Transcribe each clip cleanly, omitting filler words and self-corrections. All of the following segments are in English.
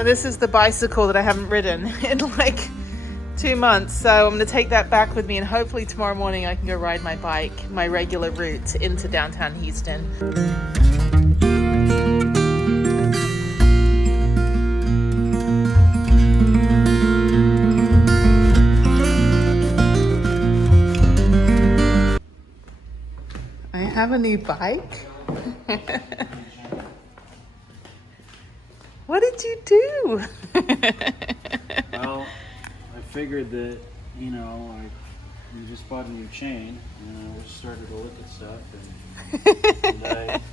So this is the bicycle that I haven't ridden in like 2 months. So I'm going to take that back with me, and hopefully tomorrow morning I can go ride my bike, my regular route into downtown Houston. I have a new bike. What did you do? Well, I figured that, you know, you just bought a new chain, and I just started to look at stuff, and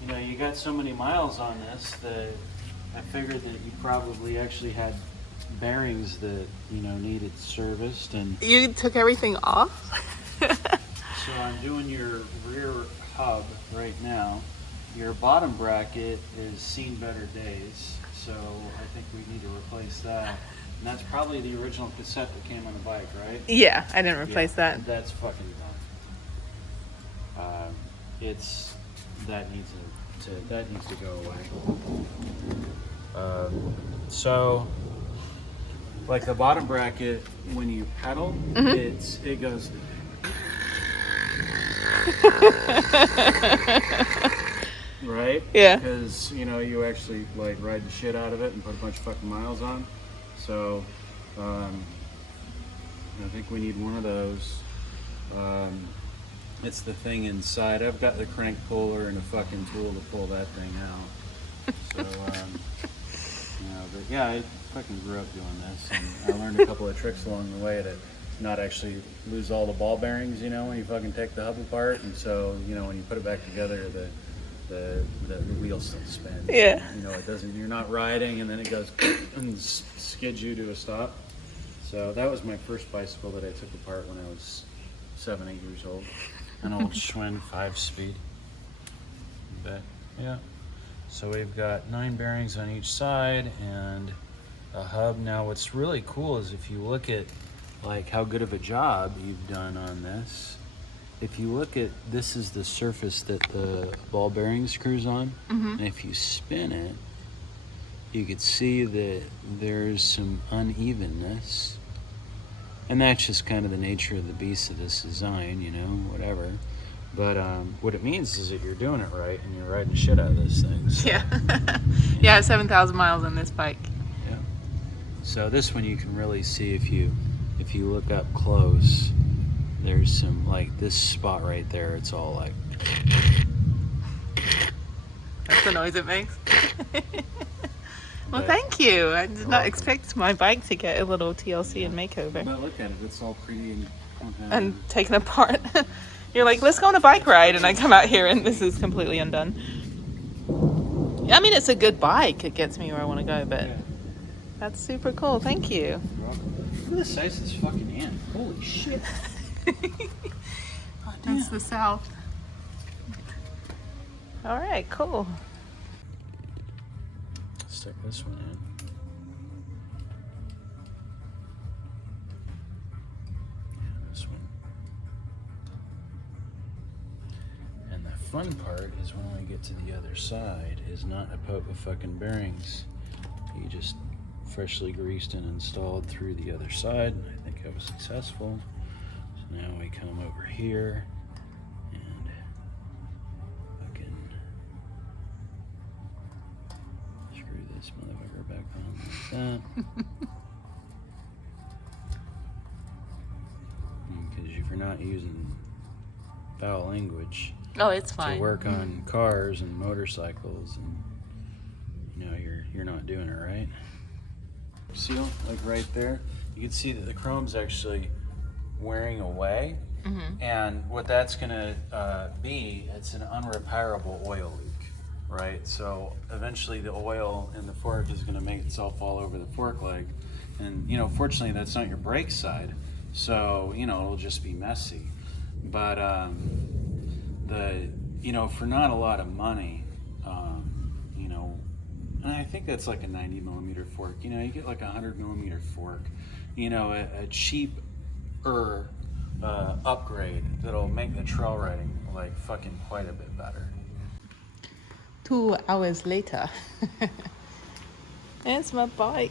you know, you got so many miles on this that I figured that you probably actually had bearings that, you know, needed serviced, and You took everything off? so I'm doing your rear hub right now. Your bottom bracket has seen better days, so I think we need to replace that. And that's probably the original cassette that came on the bike, right? Yeah, I didn't replace that. That's fucking done. That needs to go away. So, like the bottom bracket, when you pedal, it goes. Right? Yeah. Because, you know, you actually like ride the shit out of it and put a bunch of fucking miles on. So, I think we need one of those. It's the thing inside. I've got the crank puller and a fucking tool to pull that thing out. So, you know, but yeah, I fucking grew up doing this, and I learned a couple of tricks along the way to not actually lose all the ball bearings, you know, when you fucking take the hub apart. And so, you know, when you put it back together, the wheel still spins. Yeah. You know, it doesn't, you're not riding and then it goes and skids you to a stop. So that was my first bicycle that I took apart when I was 7, 8 years old. An old Schwinn 5-speed. But yeah. So we've got 9 bearings on each side and a hub. Now what's really cool is if you look at like how good of a job you've done on this. If you look at, this is the surface that the ball bearing screws on, and if you spin it, you could see that there's some unevenness, and that's just kind of the nature of the beast of this design, you know, whatever. But what it means is that you're doing it right, and you're riding the shit out of this thing. So, Yeah. Yeah, 7,000 miles on this bike. yeah. So this one you can really see if you look up close. There's some, like this spot right there, it's all like. That's the noise it makes. Well, thank you. I did not expect my bike to get a little TLC and makeover. But look at it, it's all pretty And taken apart. You're like, let's go on a bike ride, and I come out here and this is completely undone. I mean, it's a good bike. It gets me where I want to go, but that's super cool. Thank you. Look at the size of this fucking ant. Holy shit. That's the south. All right, cool. Stick this one in. And this one. And the fun part is when we get to the other side is not a poke of fucking bearings. You just freshly greased and installed through the other side. And I think I was successful. So now we come over here and fucking screw this motherfucker back on like that. Because if you're not using foul language Oh, it's fine. to work on cars and motorcycles, and you know you're not doing it right. Seal, like right there, you can see that the chrome's actually wearing away, and what that's gonna be, it's an unrepairable oil leak, right? So eventually the oil in the fork is gonna make itself all over the fork leg, and you know, fortunately that's not your brake side, so you know it'll just be messy. But you know, for not a lot of money, you know, and I think that's like a 90 millimeter fork. You know, you get like a 100 millimeter fork, you know, a cheaper upgrade that'll make the trail riding like fucking quite a bit better. 2 hours later. It's my bike.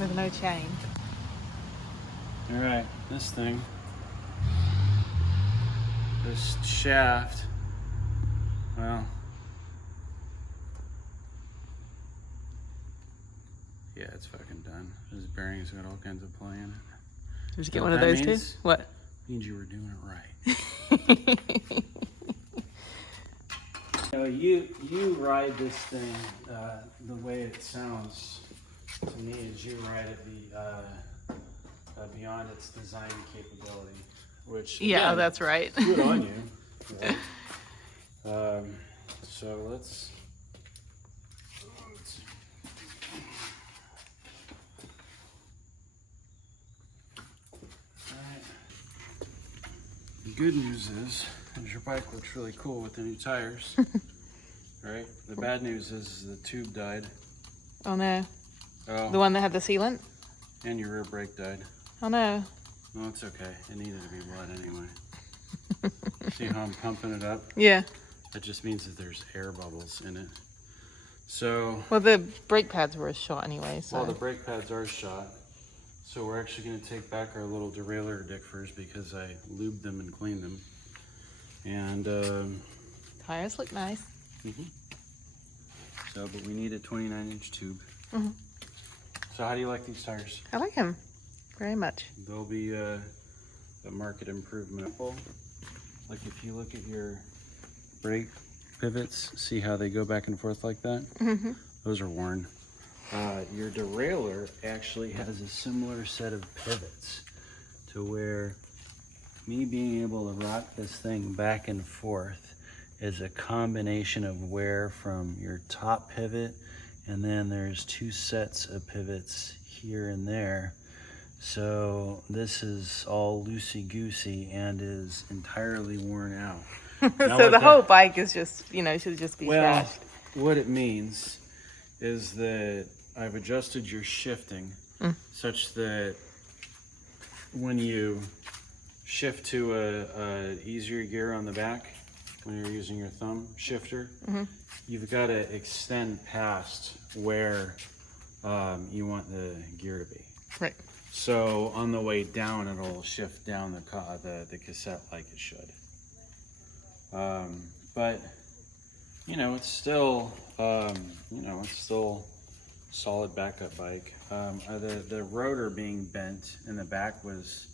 With no chain. Alright, this thing. This shaft. Well. Yeah, it's fucking done. This bearing's got all kinds of play in it. Did you get one of those too? What? Means you were doing it right. You ride this thing the way it sounds to me is you ride it beyond its design capability, which Yeah, again, that's right. good on you. Right? So let's see. All right. The good news is your bike looks really cool with the new tires. Right? The bad news is the tube died. Oh no. Oh. The one that had the sealant? And your rear brake died. Oh no. No, it's okay. It needed to be blood anyway. See how I'm pumping it up? Yeah. That just means that there's air bubbles in it. So. Well, the brake pads were shot anyway, so. Well, the brake pads are shot. So we're actually going to take back our little derailleur dickfers because I lubed them and cleaned them. And tires look nice. So, but we need a 29-inch tube. So how do you like these tires? I like them very much. They'll be a market improvement. Like if you look at your brake pivots, see how they go back and forth like that? Those are worn. Your derailleur actually has a similar set of pivots to where me being able to rock this thing back and forth is a combination of wear from your top pivot, and then there's two sets of pivots here and there. So this is all loosey-goosey and is entirely worn out. So the whole bike is just, you know, should just be trashed. What it means is that I've adjusted your shifting such that when you shift to a easier gear on the back, when you're using your thumb shifter, you've got to extend past where you want the gear to be. Right. So on the way down, it'll shift down the cassette like it should. But you know, it's still solid backup bike. The rotor being bent in the back was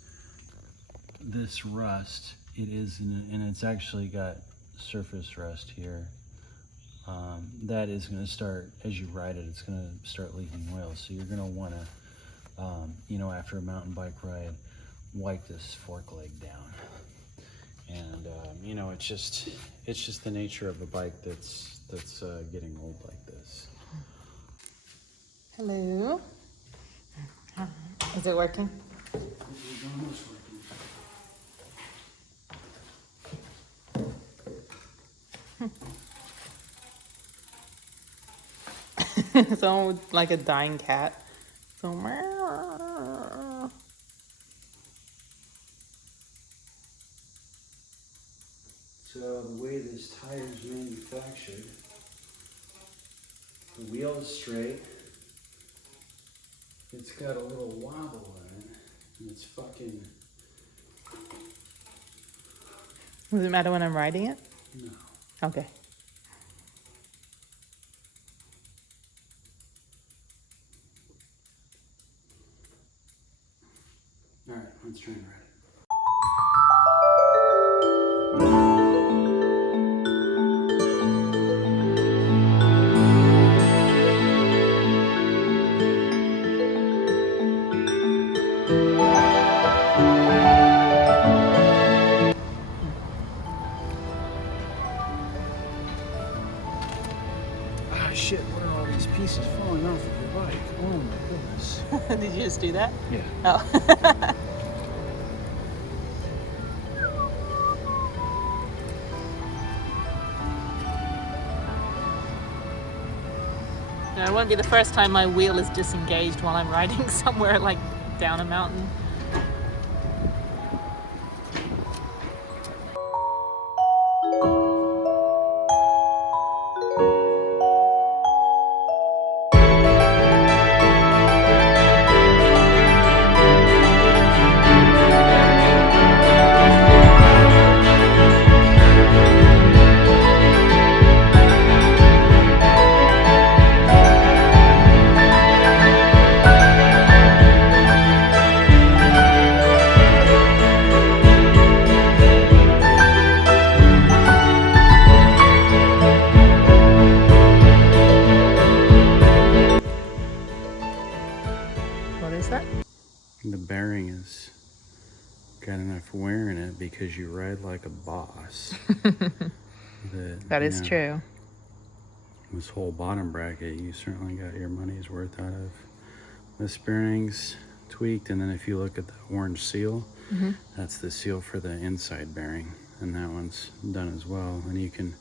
this rust. It is, and it's actually got surface rust here. That is going to start, as you ride it, it's going to start leaking oil. So you're going to want to, you know, after a mountain bike ride, wipe this fork leg down. And you know, it's just the nature of a bike that's getting old like this. Hello. Is it working? It's almost like a dying cat. So, so the way this tire is manufactured, the wheel is straight. It's got a little wobble in it, and it's fucking. Does it matter when I'm riding it? No. Okay. All right, let's try and ride it. Ah, shit, what are all these pieces falling off of your bike? Oh my goodness. Did you just do that? Yeah. Oh. No, it won't be the first time my wheel is disengaged while I'm riding somewhere like down a mountain. What's that? The bearing is got enough wear in it because you ride like a boss. That is true. This whole bottom bracket, you certainly got your money's worth out of. This bearing's tweaked, and then if you look at the orange seal, that's the seal for the inside bearing, and that one's done as well. And you can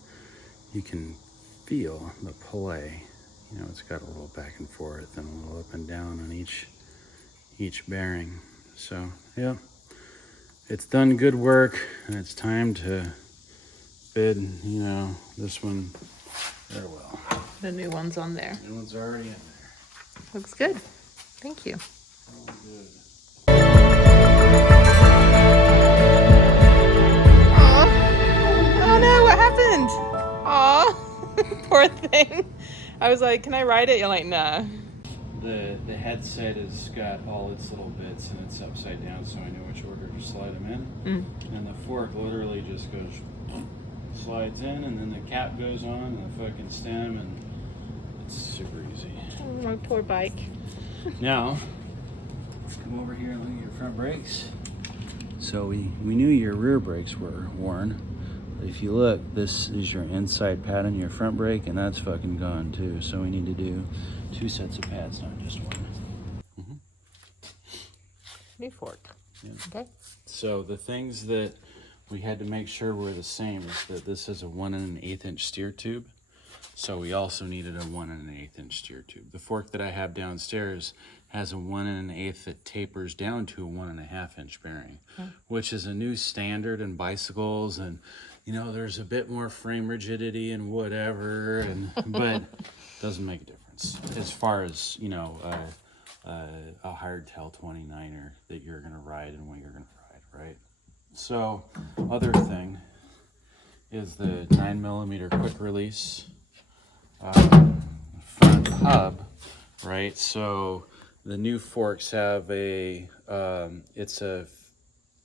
feel the play. You know, it's got a little back and forth and a little up and down on each bearing. So yeah, it's done good work, and it's time to bid, you know, this one very well. The new one's on there. New one's already in there. Looks good. Thank you. All good. Aw. Oh no, what happened? Aw, poor thing. I was like, can I ride it? You're like, nah. The headset has got all its little bits and it's upside down, so I know which order to slide them in. And the fork literally just goes, slides in, and then the cap goes on, and the fucking stem, and it's super easy. Oh, my poor bike. Now, come over here and look at your front brakes. So we knew your rear brakes were worn. But if you look, this is your inside pad on your front brake, and that's fucking gone too. So we need to do 2 sets of pads, not just one. New fork. Yeah. Okay. So the things that we had to make sure were the same is that this is a 1 1/8 inch steer tube. So we also needed a 1 1/8 inch steer tube. The fork that I have downstairs has a 1 1/8 that tapers down to a 1.5 inch bearing, which is a new standard in bicycles. And you know, there's a bit more frame rigidity and whatever, but doesn't make a difference as far as, you know, a hardtail 29er that you're gonna ride and what you're gonna ride, right? So, other thing is the 9mm quick release front hub, right? So the new forks have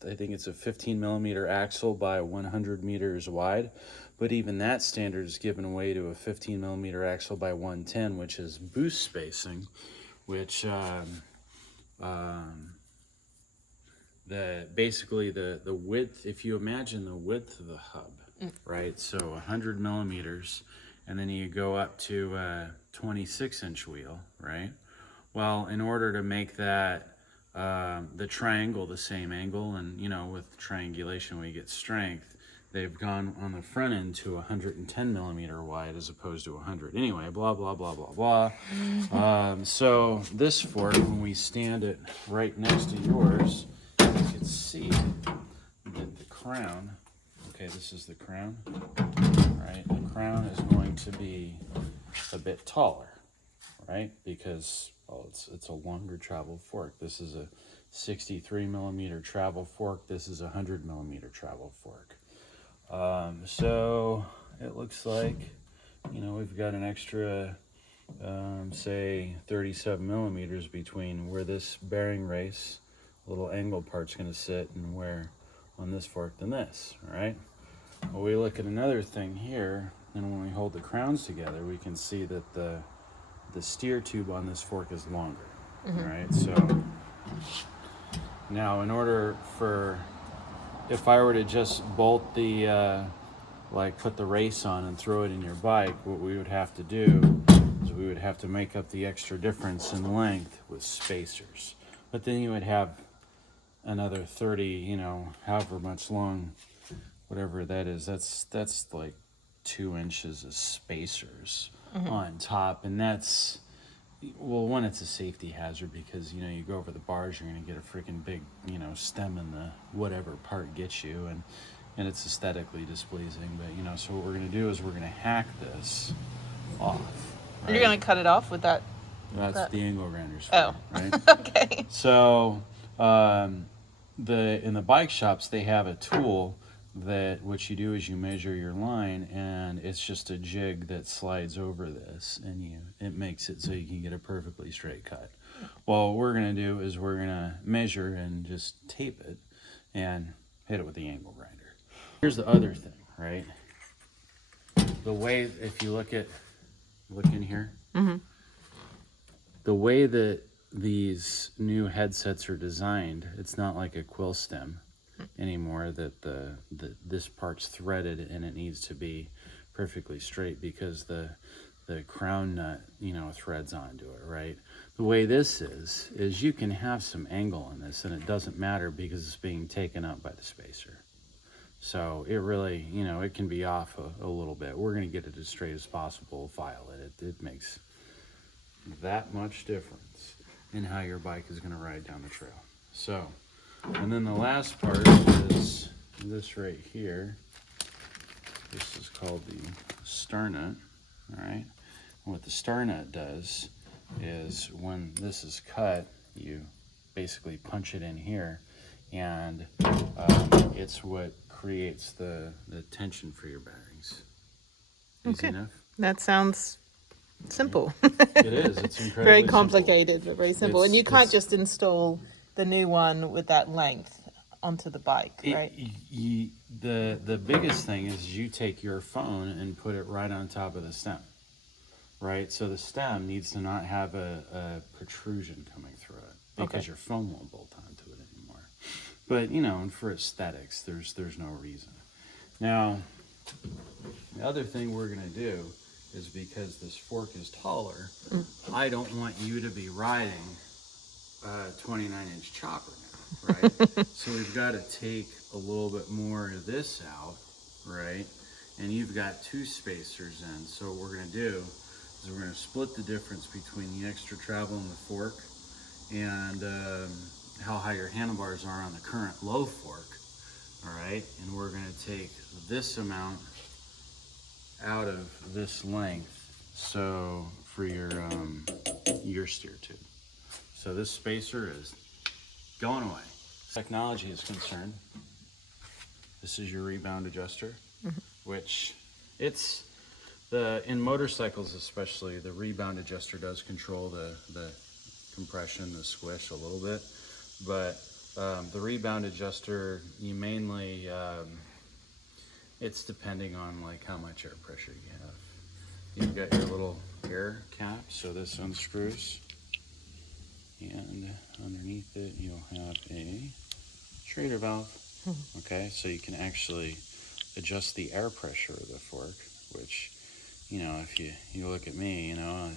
I think it's a 15mm axle by 100 meters wide, but even that standard is given away to a 15mm axle by 110, which is boost spacing, which basically the width, if you imagine the width of the hub, right? So 100 millimeters, and then you go up to a 26-inch wheel, right? Well, in order to make that the triangle the same angle, and you know, with triangulation we get strength, they've gone on the front end to 110 millimeter wide as opposed to 100. Anyway, blah blah blah blah blah. So this fork, when we stand it right next to yours, you can see that the crown, okay, this is the crown, right? The crown is going to be a bit taller, right? Because, well, it's a longer travel fork. This is a 63mm travel fork. This is a 100mm travel fork. So it looks like, you know, we've got an extra, say 37mm between where this bearing race, little angle part's going to sit, and where on this fork than this, all right? Well, we look at another thing here, and when we hold the crowns together, we can see that the steer tube on this fork is longer, right? So now, in order for, if I were to just bolt the, like put the race on and throw it in your bike, what we would have to do is we would have to make up the extra difference in length with spacers. But then you would have another 30, you know, however much long, whatever that is, that's like 2 inches of spacers on top. And that's, well, one, it's a safety hazard because, you know, you go over the bars, you're going to get a freaking big, you know, stem in the whatever part gets you, and it's aesthetically displeasing. But, you know, so what we're going to do is we're going to hack this off. Right? You're going to cut it off with that? That's the angle grinders. Oh, right? okay. So, in the bike shops, they have a tool that what you do is you measure your line, and it's just a jig that slides over this, and it makes it so you can get a perfectly straight cut. Well, what we're going to do is we're going to measure and just tape it and hit it with the angle grinder. Here's the other thing, right? The way, if you look in here, the way that these new headsets are designed, it's not like a quill stem anymore that this part's threaded and it needs to be perfectly straight because the crown nut, you know, threads onto it, right? The way this is you can have some angle on this and it doesn't matter because it's being taken up by the spacer. So it really, you know, it can be off a little bit. We're going to get it as straight as possible, file it. It makes that much difference in how your bike is going to ride down the trail. So, and then the last part is this right here. This is called the star nut, all right? And what the star nut does is when this is cut, you basically punch it in here, and it's what creates the tension for your bearings. Easy enough? That sounds simple. It is. It's incredibly very complicated, but very simple. And you can't it's- just install the new one with that length onto the bike, right? The biggest thing is you take your phone and put it right on top of the stem, right? So the stem needs to not have a protrusion coming through it because your phone won't bolt onto it anymore. But, you know, and for aesthetics, there's no reason. Now, the other thing we're going to do is because this fork is taller, I don't want you to be riding a 29-inch chopper now, right? So we've got to take a little bit more of this out, right? And you've got two spacers in. So what we're going to do is we're going to split the difference between the extra travel in the fork and how high your handlebars are on the current low fork, all right? And we're going to take this amount out of this length, so for your steer tube. So this spacer is going away. Technology is concerned, this is your rebound adjuster, which it's in motorcycles especially, the rebound adjuster does control the compression, the squish a little bit, but the rebound adjuster, you mainly it's depending on like how much air pressure you have. You've got your little air cap, so this unscrews, and underneath it you'll have a Schrader valve. Okay, so you can actually adjust the air pressure of the fork, which, you know, if you look at me, you know,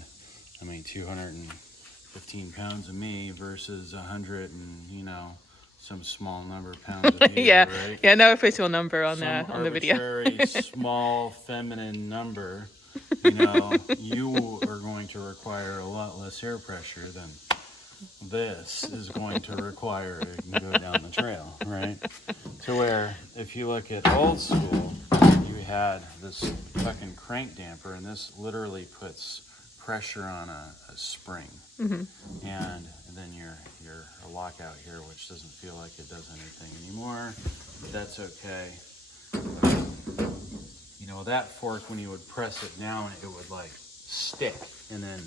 I mean 215 pounds of me versus 100 and, you know, some small number of pounds of you, Yeah, right? yeah, no official number on Some the video. arbitrary small feminine number, you know, you are going to require a lot less air pressure than this is going to require to go down the trail, right? To where if you look at old school, you had this fucking crank damper, and this literally puts pressure on a spring, and then your a lockout here, which doesn't feel like it does anything anymore. But that's okay. You know, that fork, when you would press it down, it would like stick and then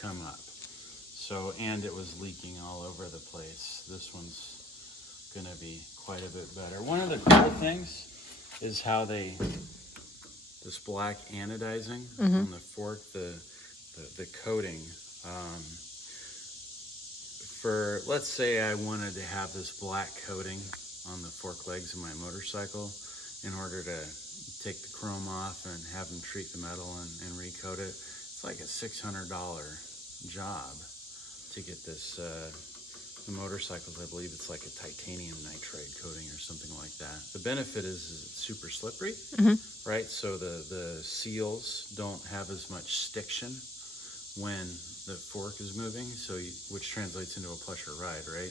come up. So, and it was leaking all over the place. This one's gonna be quite a bit better. One of the cool things is how this black anodizing on the fork, the coating. For, let's say I wanted to have this black coating on the fork legs of my motorcycle in order to take the chrome off and have them treat the metal and recoat it. It's like a $600 job to get this, the motorcycles, I believe it's like a titanium nitride coating or something like that. The benefit is it's super slippery, right? So the seals don't have as much stiction when the fork is moving, so which translates into a plusher ride, right?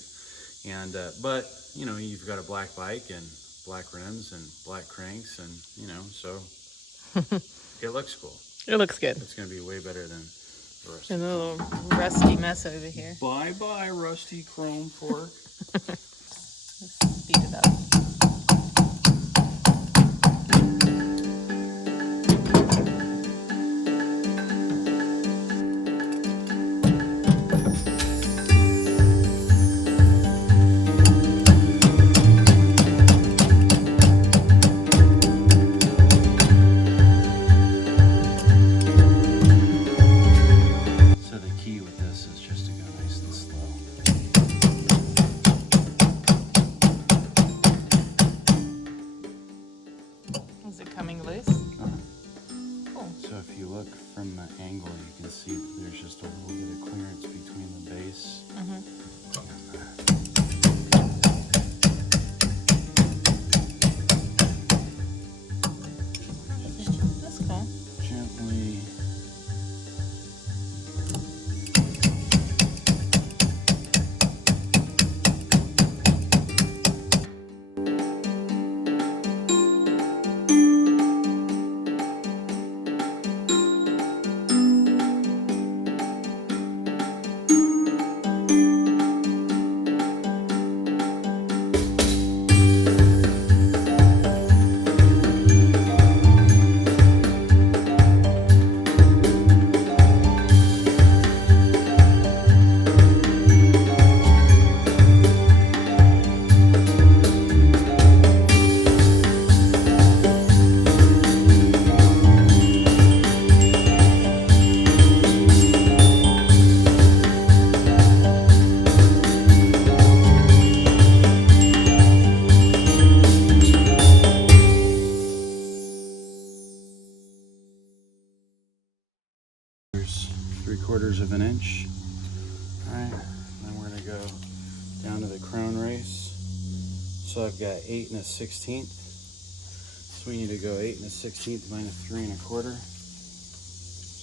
And but you know, you've got a black bike and black rims and black cranks, and you know, so it looks cool. It looks good. It's gonna be way better than the rest. And a little rusty mess over here. Bye bye, rusty chrome fork. Speed it up. this is just to go nice and slow. Is it coming loose? Cool. So if you look from the angle, you can see that there's just a little bit of clearance between the base and the That's cool. gently. There's 3/4 of an inch. Alright, then we're going to go down to the crown race. So I've got 8 1/16. So we need to go 8 1/16 minus 3 1/4.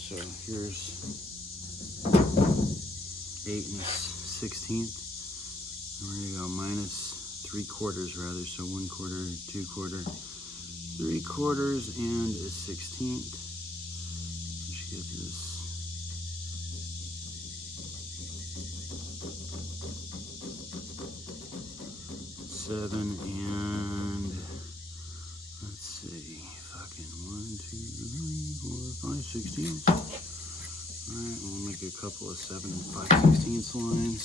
So here's 8 1/16. And we're going to go minus 3/4 rather. So 1/4, 2/4, 3/4 and 1/16. Which gives us 7 and let's see, fucking 1, 2, 3, 4, 5, 16. Alright, we'll make a couple of 7 and 5/16 lines.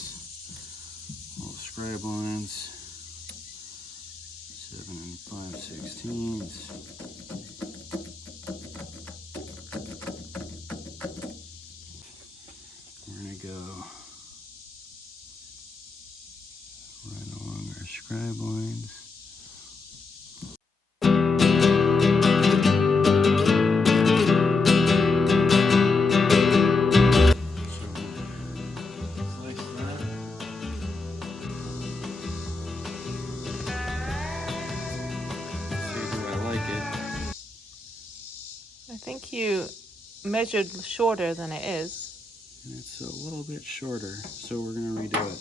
Little scribe lines. 7 and 5/16. We're gonna go right along our scribe lines. So, like that. See, do I like it? I think you measured shorter than it is. And it's a little bit shorter, so we're gonna redo it.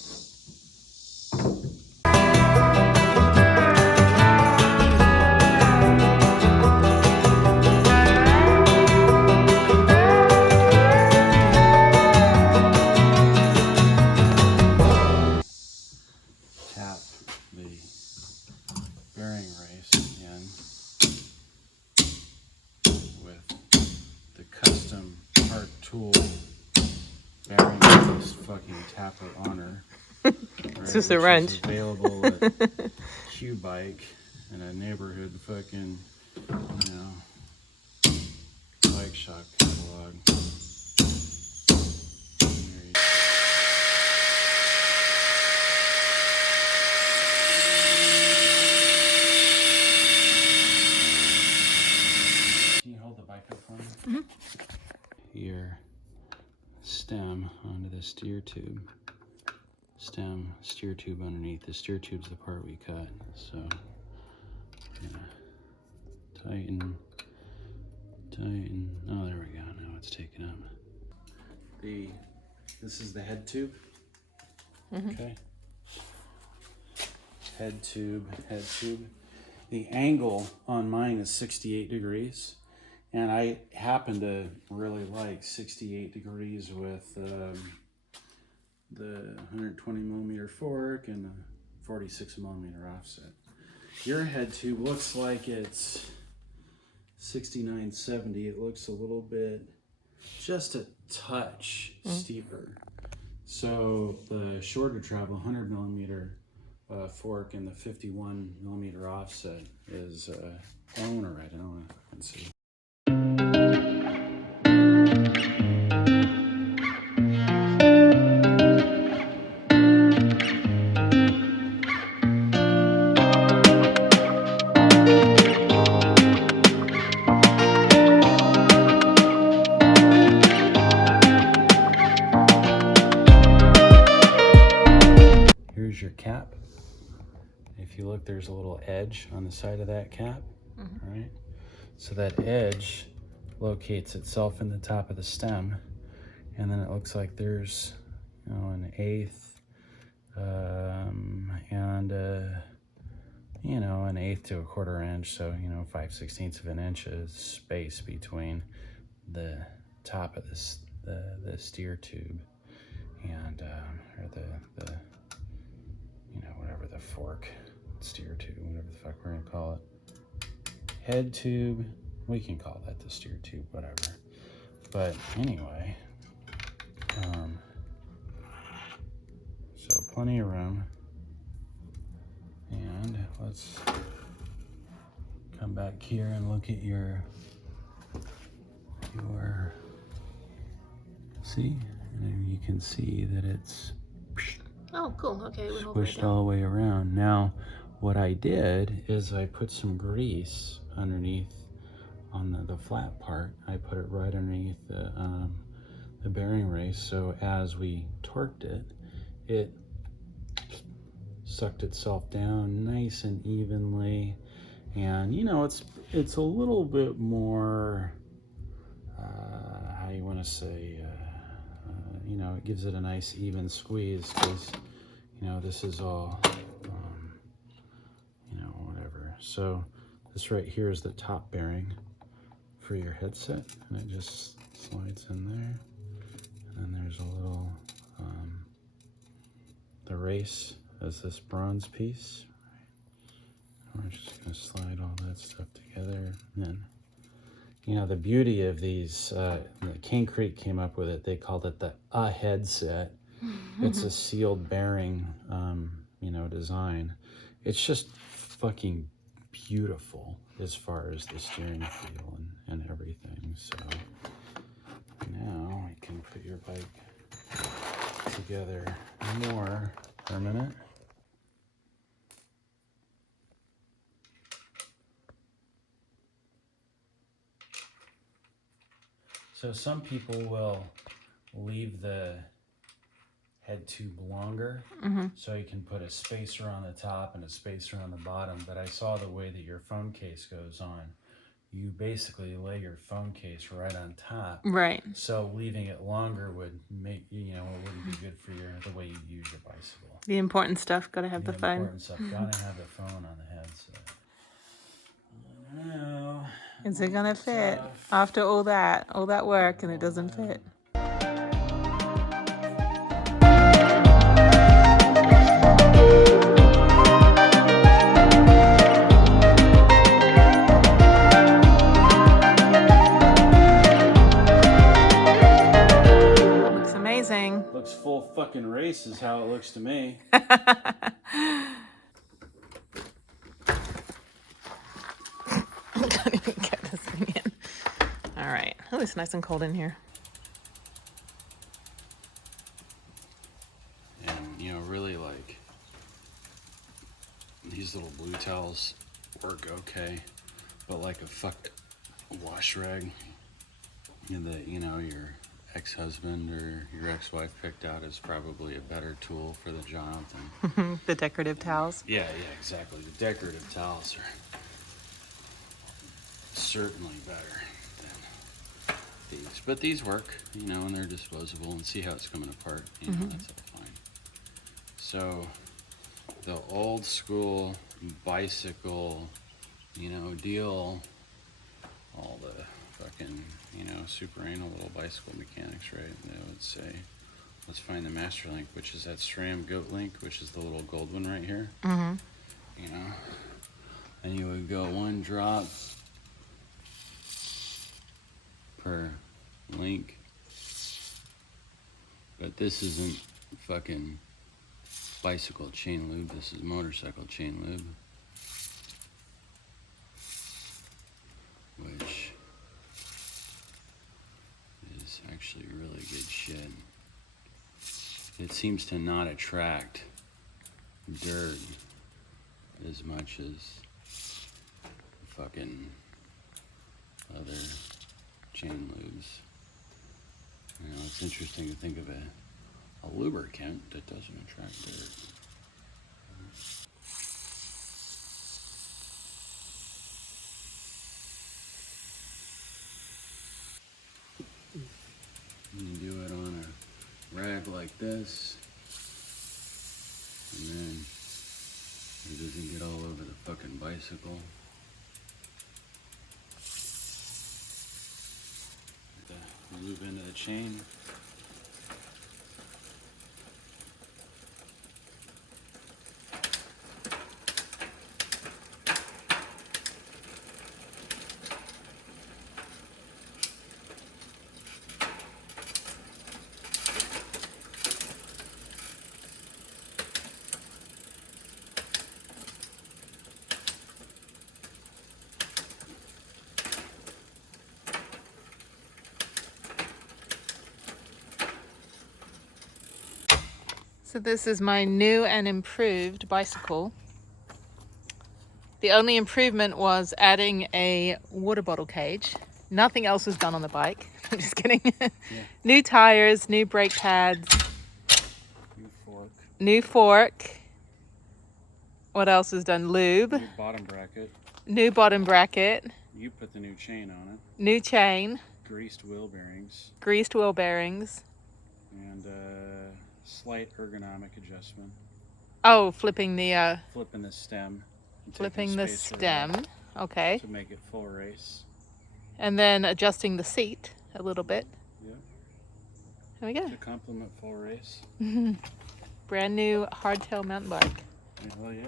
Tap the bearing race again with the custom part tool bearing race. Fucking tap it on her. It's just a wrench. Is available at Q-Bike in a neighborhood fucking, you know, bike shop catalog. Can you hold the bike up for me? Mhm. Your stem onto the steer tube. Stem, steer tube underneath. The steer tube's the part we cut. So, yeah. Tighten. Oh, there we go. Now it's taken up. This is the head tube. Okay. Head tube. The angle on mine is 68 degrees. And I happen to really like 68 degrees with the 120 millimeter fork and the 46 millimeter offset. Your head tube looks like it's 69, 70. It looks a little bit, just a touch steeper. So the shorter travel 100 millimeter fork and the 51 millimeter offset is owner. I don't know if I can see. your cap. If you look, there's a little edge on the side of that cap. All right. So that edge locates itself in the top of the stem, and then it looks like there's, you know, an eighth and you know, an eighth to a quarter inch, so, you know, 5/16 of an inch is space between the top of this the steer tube and or the you know, whatever the fork, steer tube, whatever the fuck we're gonna call it, head tube, we can call that the steer tube, whatever. But anyway, so plenty of room. And let's come back here and look at your see, and you can see that it's Oh, cool. Okay, we hold it squished all the way around. Now, what I did is I put some grease underneath on the flat part. I put it right underneath the bearing race, so as we torqued it, it sucked itself down nice and evenly. And you know, it's a little bit more how you want to say, you know, it gives it a nice even squeeze, because you know, this is all you know, whatever. So this right here is the top bearing for your headset, and it just slides in there. And then there's a little the race as this bronze piece. We're just gonna slide all that stuff together. And then, you know, the beauty of these, King Creek came up with it. They called it the headset. It's a sealed bearing, you know, design. It's just fucking beautiful as far as the steering feel and everything. So now you can put your bike together more permanent. So some people will leave the head tube longer, so you can put a spacer on the top and a spacer on the bottom. But I saw the way that your phone case goes on. You basically lay your phone case right on top. Right. So leaving it longer would make, you know, it wouldn't be good for the way you use your bicycle. The important stuff, gotta have the The phone. important stuff, gotta have the phone on the headset. I don't know. Is it gonna fit after all that work, and it doesn't fit? Looks amazing. Looks full fucking race is how it looks to me. Can't even get this thing in. All right. Oh, it's nice and cold in here. And, you know, really, like, these little blue towels work okay, but like a fuck wash rag that, you know, your ex-husband or your ex-wife picked out is probably a better tool for the job than... The decorative towels. Yeah, exactly. The decorative towels are certainly better than these. But these work, you know, and they're disposable, and see how it's coming apart. You know, that's all fine. So the old school bicycle, you know, deal, all the fucking, you know, super anal little bicycle mechanics, right? They would say, let's find the master link, which is that SRAM goat link, which is the little gold one right here. You know, and you would go one drop per link, but this isn't fucking bicycle chain lube, this is motorcycle chain lube, which is actually really good shit. It seems to not attract dirt as much as fucking other chain lubes. You know, it's interesting to think of a lubricant that doesn't attract dirt. like this. And then it doesn't get all over the fucking bicycle. Move into the chain. So this is my new and improved bicycle. The only improvement was adding a water bottle cage. Nothing else was done on the bike. I'm just kidding. Yeah. New tires, new brake pads. New fork. New fork. What else was done? Lube. New bottom bracket. New bottom bracket. You put the new chain on it. New chain. Greased wheel bearings. Greased wheel bearings. And slight ergonomic adjustment. Oh, flipping the Flipping the stem. and taking flipping the space stem. around Okay. to make it full race. And then adjusting the seat a little bit. Yeah. There we go. To complement full race. Brand new hardtail mountain bike. Hell yeah.